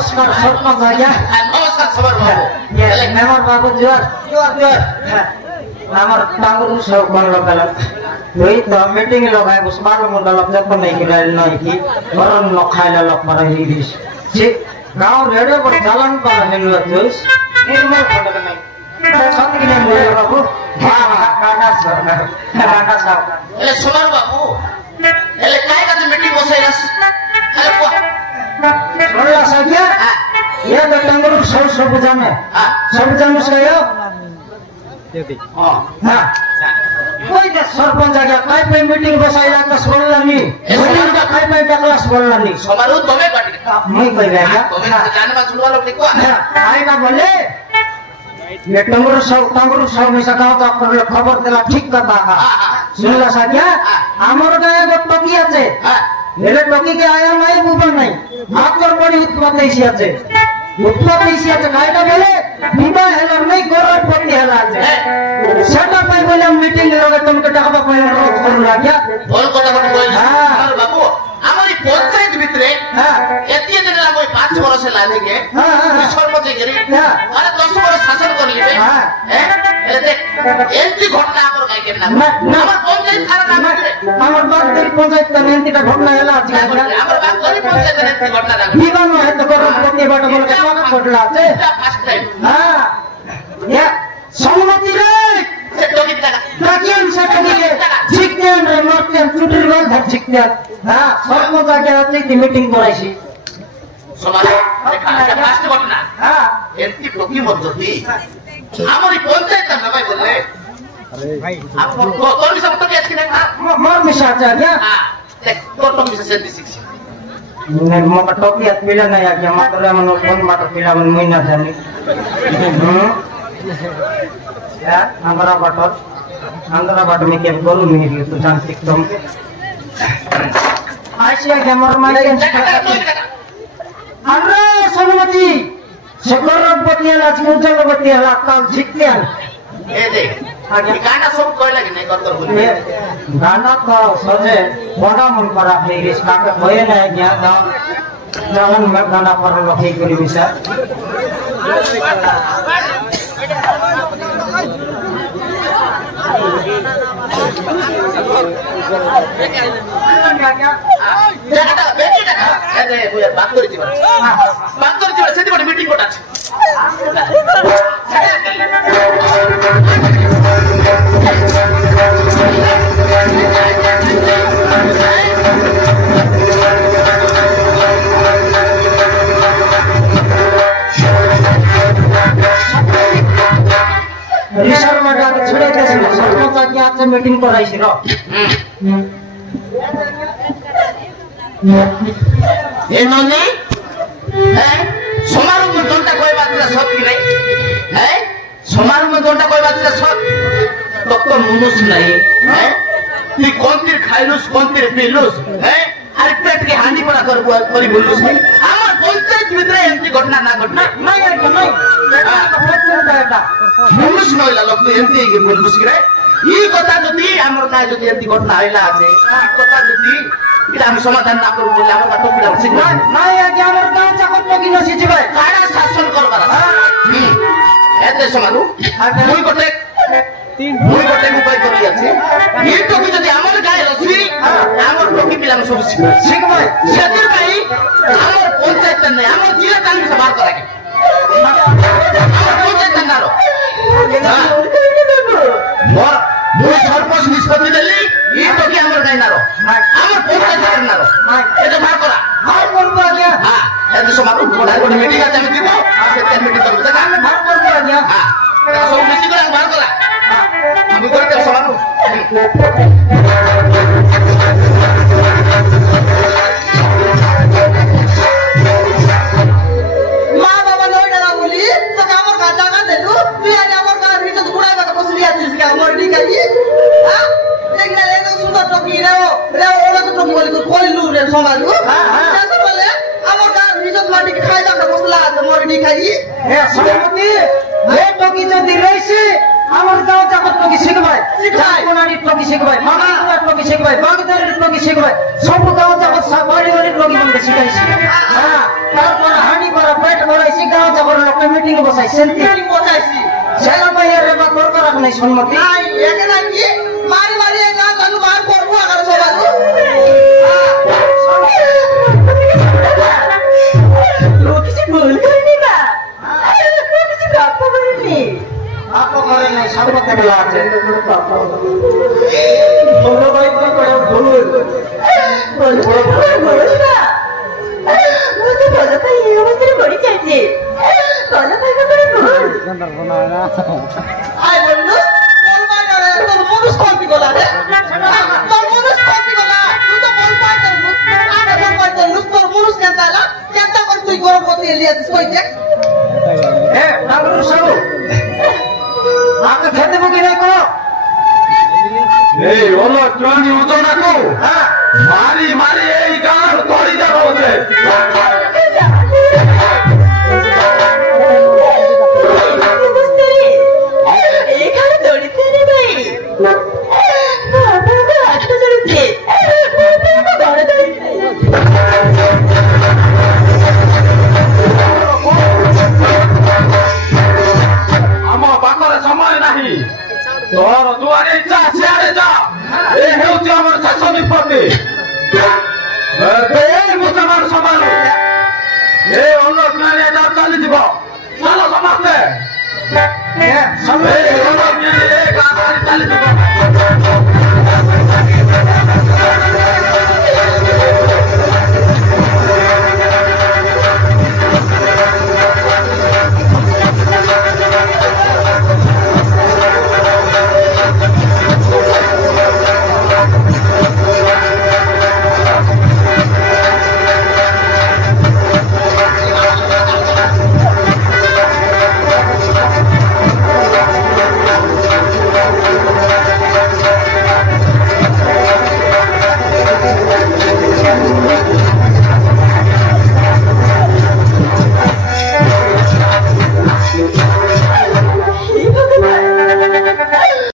नमस्कार सरपंच आज्ञा नमस्कार सबर बाबू ये मेहमान बाबू जोर আমার টাঙ্গুর সব কোন লোকাল ওই তো মিটিং লগায় বস মারো মুন্ডা লোক যখন নাই কি নাই কি গরম লোক খাইলা লোক মারা হিদিস যে গাঁও রেডিও पर চালান করা নিলো তুই নির্মল ফটো নাই সব কি নাম বলে বাবু হ্যাঁ কাকা সাহেব এলে সবার বাবু এলে কাই কাজে মিটিং বসাইলাস এলে কো বললা সাজিয়া ये तो टांगुर सब जाने सब जाने से यो हां कोई तो सरपंच आ गया काय पे मीटिंग बसाइला का बोललानी मीटिंग का काय पे क्लास बोललानी समारोह तमे पार्टी मैं कोई गया तमे जानवा सुनवा लोग देखो आई ना बोले ये टांगुर सब में सकाओ तो खबर देला ठीक करता का सुनला साजिया हमर गाय गो टकी আছে এলে টকি কে আয়া নাই বুবন নাই মাত্র বড়ি উৎপাদ দেইছি আছে কাইটা বলে বিবাহ হেলা নাই গরব পতি হেলা আছে সেটা পাই বলে মিটিং লগে তোমাকে টাকা পাই করু লাগিয়া বল কথা কথা কই আমার বাবু আমারই পঞ্চায়েত ভিতরে এতি দিন লাগই 5 বছর লাগে সর্বোচ্চ গরি আরে 10 বছর শাসন করিবে এলে দেখ এন্টি ঘটনা আমার গায় কেন না আমার পঞ্চায়েত খারাপ না আমার বাগদের পঞ্চায়েত কা এন্টিটা ঘটনা হেলা আছে আমার বাগদের পঞ্চায়েত এন্টি ঘটনা লাগে বিবাহ হয় তো গরব পতি বাটা বলে টাকা ঘটলা আছে ফার্স্ট টাইম হ্যাঁ ইয়া সম্মতি রে সে টকি টাকা রাখিয়েন সেটাকে জিততেন রে মারতেন চুটির গল ধর জিততেন হ্যাঁ সরপঞ্চ আগে রাতে মিটিং করাইছি সমাজ দেখা এটা ফার্স্ট ঘটনা হ্যাঁ এন্টি টকি মধ্যে আমারই পঞ্চায়েত না ভাই বললে আরে ভাই আপন তোর মিশা তো আছে না মোর মিশা আছে আজ্ঞা হ্যাঁ দেখ তোর তো মিশা 76 मोका टोपी हात पिला नाही आज्ञा मात्र म्हणून कोण मात्र पिला म्हणून महिना झाली आंध्रा बाट मी केम करू मी तू जाणते एकदम आशिया गेमर मागे अरे सोनमती शकरपती आला उज्जवलपती आला काल जिंकले ए देख आगे गाना सब कोई लगे नहीं कर बोले गाना तो सजे बड़ा मन करा है इसका के होए ना गया जवन में गाना पर लखई करी बिसा बात करी सेठी बड़ी मीटिंग कोटा रिसर में जाके छड़े कैसे सरपंच आके आपसे मीटिंग कराई रो ये नोनी है समारोह में दोनटा कोई बात ना सब की नहीं है समारोह में दोनटा कोई बात ना सब तो मुनुस नहीं है तू कौन तीर खाइलुस कौन तीर पीलुस है अरे पेट के हांडी पड़ा कर बोलुस আমার পঞ্চায়েত ভিতরে এমনি ঘটনা না ঘটনা नहीं है नहीं মুনুস নইলা লোক তো এমনি কি বলবুস কি রে এই কথা যদি আমার কাছে যদি এমনি ঘটনা হইলা আছে এই কথা যদি এটা আমি সমাধান না করব বলে আমার কাছে টপিক আছে না नहीं है कि हमर गांव चाकत लगी न सिची भाई কারা শাসন করবার এতে সমালু মুই গটে উপায় করি আছে এই টপি যদি আমার গায়ে রসি আমার টপি পিলাম সব ठीक भाई সেদিন ভাই আমার পঞ্চায়েত নাই আমার জিলা তালিম সবার করা কে আমার পঞ্চায়েত না রো মোর দুই সরপঞ্চ নিষ্পত্তি দেলি এই টপি আমার গায়ে না রো আমার পঞ্চায়েত না রো এটা বার করা हां करबो आज्ञा হ্যাঁ এতে সমারু বড় বড় মিটিং আছে আমি দিব সেটা মিটিং করব দেখা हां करबो आज्ञा হ্যাঁ সব মিটিং করে বার করা আমি করতে সমারু মা বাবা নইটা না বলি তো আমার কাজ জায়গা দেলু তুই আজ আমার কাজ ভিতর পুরাই বাকা বসলি আছিস কি আমার ডিকাই হ্যাঁ দেখলে এই তো সুন্দর টকি রে ওরা তো টকি বলি তো কইলু রে সমাজু হ্যাঁ বলে আমার কাজ ভিতর মাটি খাই জায়গা বসলা আছে মোর ডিকাই ए सरमती ये टोकी जदी रहिसी আমার গাঁও জাগত টকি শিখবাই শিখবাই। কোনাড়ি টকি শিখবাই মানা টকি শিখবাই বাগদারের টকি শিখবাই সব গাঁও জাগত বাড়ি বাড়ি টকি মধ্যে শিখাইছি হ্যাঁ তারপর হাঁড়ি করা পেট ভরাইছি গাঁও জাগর লোক মিটিং বসাইছেন কি বসাইছি সেনা বাইরের বা দরকার নাই সম্মতি নাই একে নাকি মারি মারি না তাহলে মার করবো আগার সবাই কিছু ভুল করিনি না কিছু গল্প করিনি আপো করে নাই সাবতে বেলা আছে বলো ভাই তো করে বলো বলিস না বুঝতে বলো তো এই অবস্থায় পড়ে যাচ্ছে বলো ভাইবা করে বল আই বললো বল ভাই না তোর মনুষ কপি গলা রে তোর মনুষ কপি গলা তুই তো বল ভাই তোর আগে বল ভাই তোর মনুষ কেনতা করে তুই গরম করতে লিয়াছিস কই দেখ এ নাগরু সাবু আকে খেতে বুকি নাই কো এই ওলো টনি উজনাকু হ্যাঁ মারি মারি এই গান তড়ি যাব যে এখানে দৌড়িতে রে ভাই আপনাকে আজকে দৌড়িতে বড় দৌড়িতে আমার পাখরে সময় ନାହିଁ তোর দুয়ারে যা সিয়ারে যা এ ହେଉଛି ଆମର ଶେଷ ନିଷ୍ପତ୍ତି এই ମୁସଲମାନ ସମାଜ ଏ ଅନଜ୍ଞାନୀ ଏଟା ଚାଲିଯିବ ଚାଲ ସମସ୍ତେ এ সামনে এই ଅନଜ୍ଞାନୀ ଏ ଗାଁ ଚାଲିଯିବ